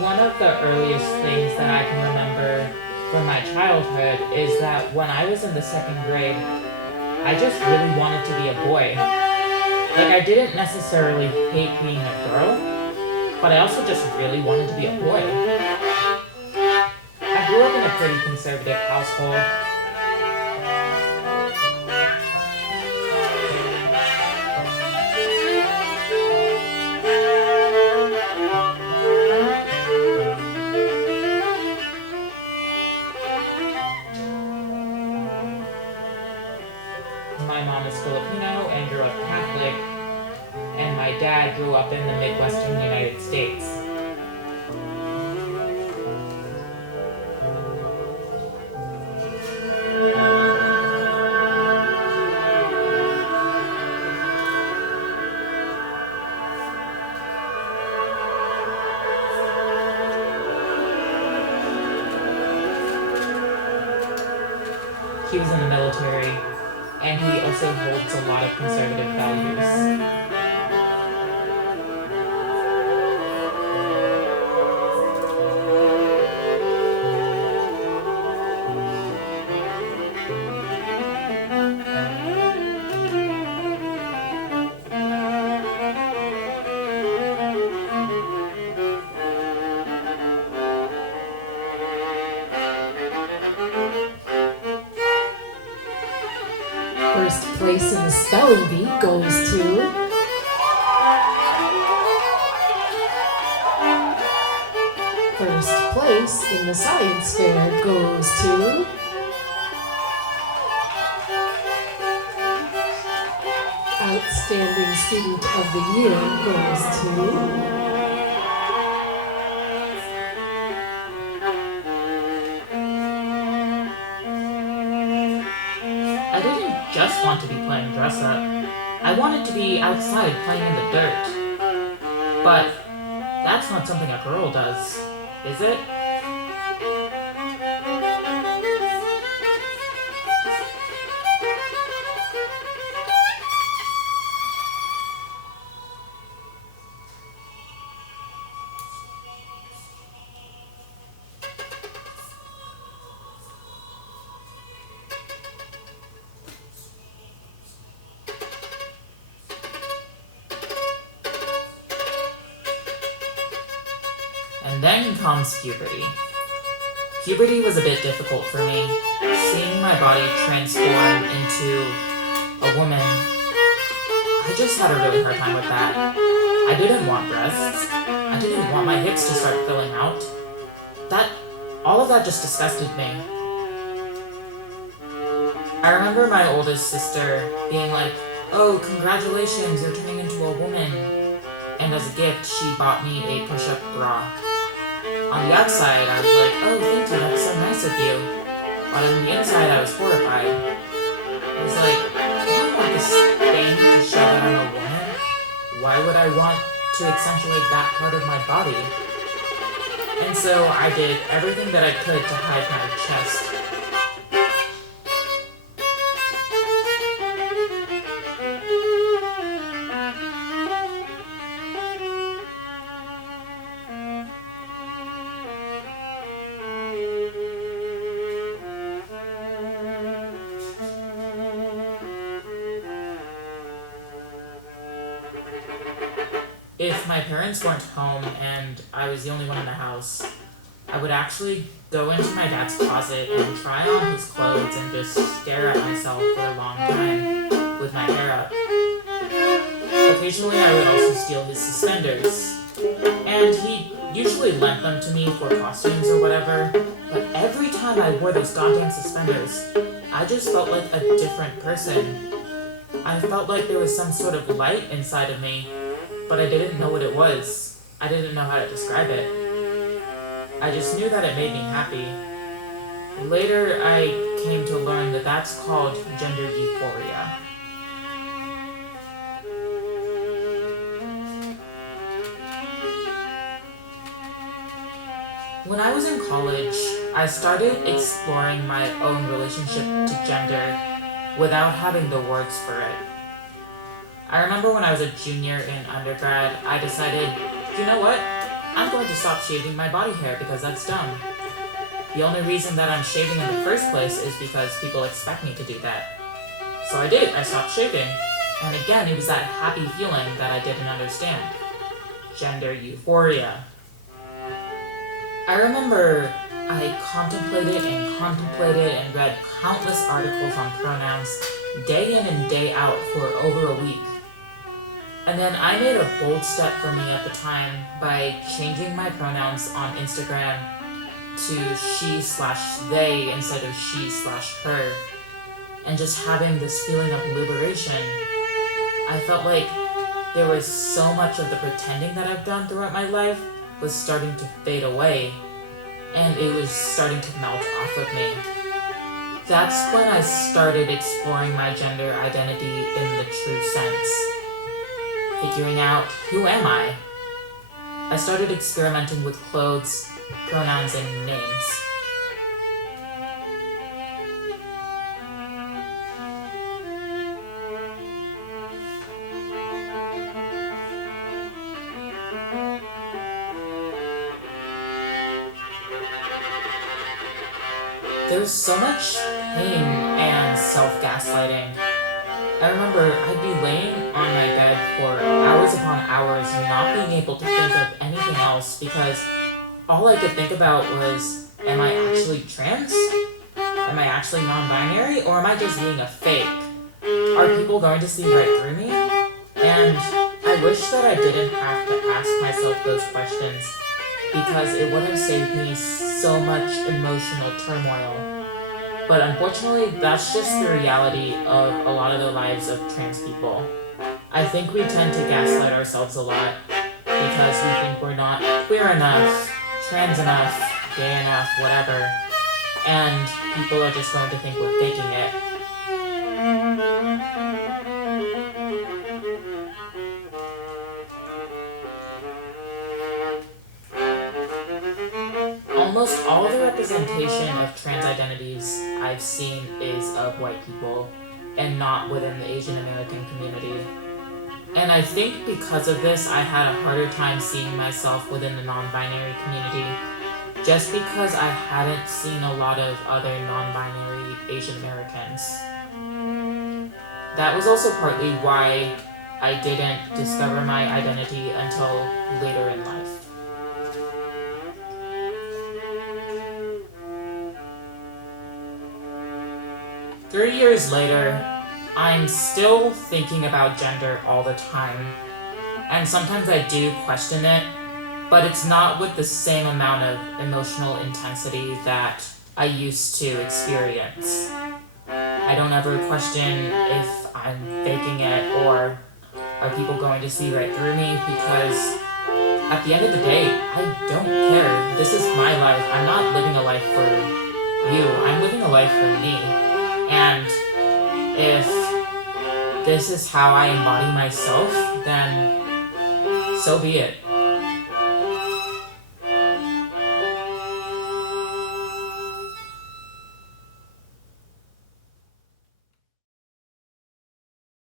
One of the earliest things that I can remember from my childhood is that when I was in the second grade, I just really wanted to be a boy. Like, I didn't necessarily hate being a girl, but I also just really wanted to be a boy. I grew up in a pretty conservative household. My mom is Filipino and grew up Catholic, and my dad grew up in the Midwestern United States. He was in the military, and he also holds a lot of conservative values. First place in the spelling bee goes to first place in the science fair goes to outstanding student of the year goes to I didn't just want to be playing dress up. I wanted to be outside playing in the dirt. But that's not something a girl does, is it? And then comes puberty. Puberty was a bit difficult for me. Seeing my body transform into a woman, I just had a really hard time with that. I didn't want breasts. I didn't want my hips to start filling out. All of that just disgusted me. I remember my oldest sister being like, "Oh, congratulations, you're turning into a woman." And as a gift, she bought me a push-up bra. On the outside, I was like, "Oh, thank you, that's so nice of you." But on the inside, I was horrified. I was like, I don't want this thing to show that I'm a woman. Why would I want to accentuate that part of my body? And so I did everything that I could to hide my chest. If my parents weren't home and I was the only one in the house, I would actually go into my dad's closet and try on his clothes and just stare at myself for a long time with my hair up. Occasionally I would also steal his suspenders, and he usually lent them to me for costumes or whatever, but every time I wore those goddamn suspenders, I just felt like a different person. I felt like there was some sort of light inside of me, but I didn't know what it was. I didn't know how to describe it. I just knew that it made me happy. Later, I came to learn that that's called gender euphoria. When I was in college, I started exploring my own relationship to gender without having the words for it. I remember when I was a junior in undergrad, I decided, you know what? I'm going to stop shaving my body hair because that's dumb. The only reason that I'm shaving in the first place is because people expect me to do that. So I did, I stopped shaving. And again, it was that happy feeling that I didn't understand. Gender euphoria. I remember I contemplated and read countless articles on pronouns day in and day out for over a week. And then I made a bold step for me at the time by changing my pronouns on Instagram to she/they instead of she/her, and just having this feeling of liberation. I felt like there was so much of the pretending that I've done throughout my life was starting to fade away, and it was starting to melt off of me. That's when I started exploring my gender identity in the true sense. Figuring out, who am I? I started experimenting with clothes, pronouns, and names. There's so much pain and self-gaslighting. I remember I'd be laying on my bed for hours upon hours not being able to think of anything else because all I could think about was, am I actually trans? Am I actually non-binary? Or am I just being a fake? Are people going to see right through me? And I wish that I didn't have to ask myself those questions because it would have saved me so much emotional turmoil. But unfortunately, that's just the reality of a lot of the lives of trans people. I think we tend to gaslight ourselves a lot because we think we're not queer enough, trans enough, gay enough, whatever, and people are just going to think we're faking it. Almost all the representation of trans identities I've seen is of white people and not within the Asian American community. And I think because of this, I had a harder time seeing myself within the non-binary community just because I hadn't seen a lot of other non-binary Asian Americans. That was also partly why I didn't discover my identity until later in life. Three years later, I'm still thinking about gender all the time, and sometimes I do question it, but it's not with the same amount of emotional intensity that I used to experience. I don't ever question if I'm faking it or are people going to see right through me because at the end of the day, I don't care. This is my life. I'm not living a life for you. I'm living a life for me. And if this is how I embody myself, then so be it.